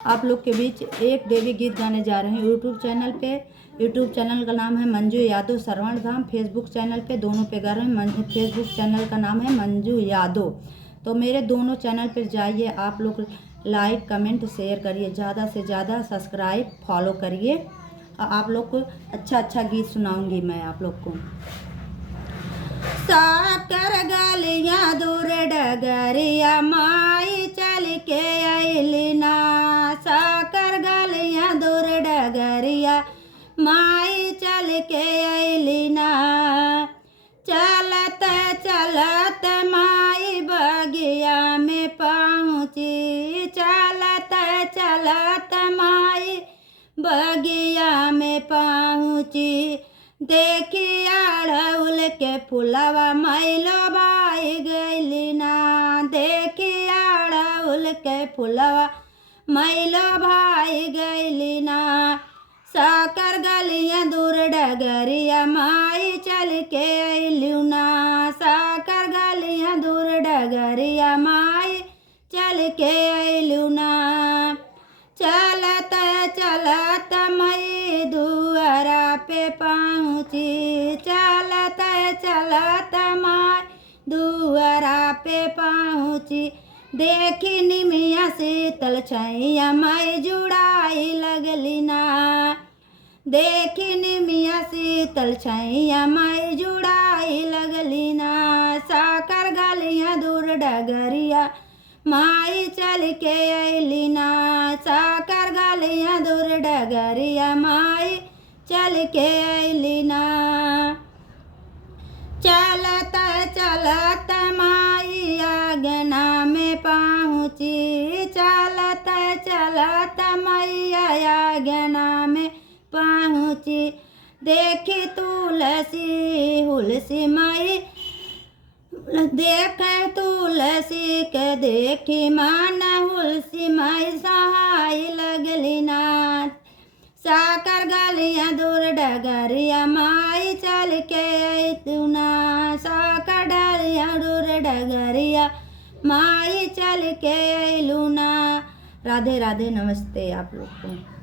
आप लोग के बीच एक देवी गीत गाने जा रहे हैं यूट्यूब चैनल पे। यूट्यूब चैनल का नाम है मंजू यादव श्रवण धाम। फेसबुक चैनल पे दोनों पे गा रहे हैं। फेसबुक चैनल का नाम है मंजू यादव। तो मेरे दोनों चैनल पर जाइए, आप लोग लाइक कमेंट शेयर करिए, ज़्यादा से ज़्यादा सब्सक्राइब फॉलो करिए। आप लोग को अच्छा अच्छा गीत सुनाऊंगी मैं आप लोग को। साकर गलियां दूर डगरिया माई चल के अलिना। साकर गलियां दूर डगरिया माई चल के अलिना। चलत चलत माई बगिया में पहुँची। चलत चलत माई बगिया में पहुँची। देखी अड़हुल के फुलवा मैलो बाई गइली ना। देखी अड़हुल के फुलवा मैलो भाई गइली ना। साकर गलियां दूर डगरिया माई चल के अइलू ना। साकर गलियां दूर डगरिया माई चल के अइलू ना। चलत चलत मई दुआरा पे पहुँची। चलत चलत माई दुआरा पे पहुँची। देखी निमिया शीतल छैया माई जुड़ाई लगली ना। देखी निमिया शीतल छैया माई जुड़ाई लगली ना। साकर गलियां दूर डगरिया माई चल के अइली ना। साकर गलियां दूर डगरिया माई चल के अइली ना। चलत चलत माई आंगना में पहुँची। चलत चलत मैया आंगना में पहुँची। देखी तुलसी हुलसी माई देख तुलसी के देखी मान हुलसी माई सहाय लगली ना। साकर गलियां दूर डगरिया माई चल के अइतू ना। साकर गलियां दूर डगरिया माई चल के अइलू ना। राधे राधे, नमस्ते आप लोग को।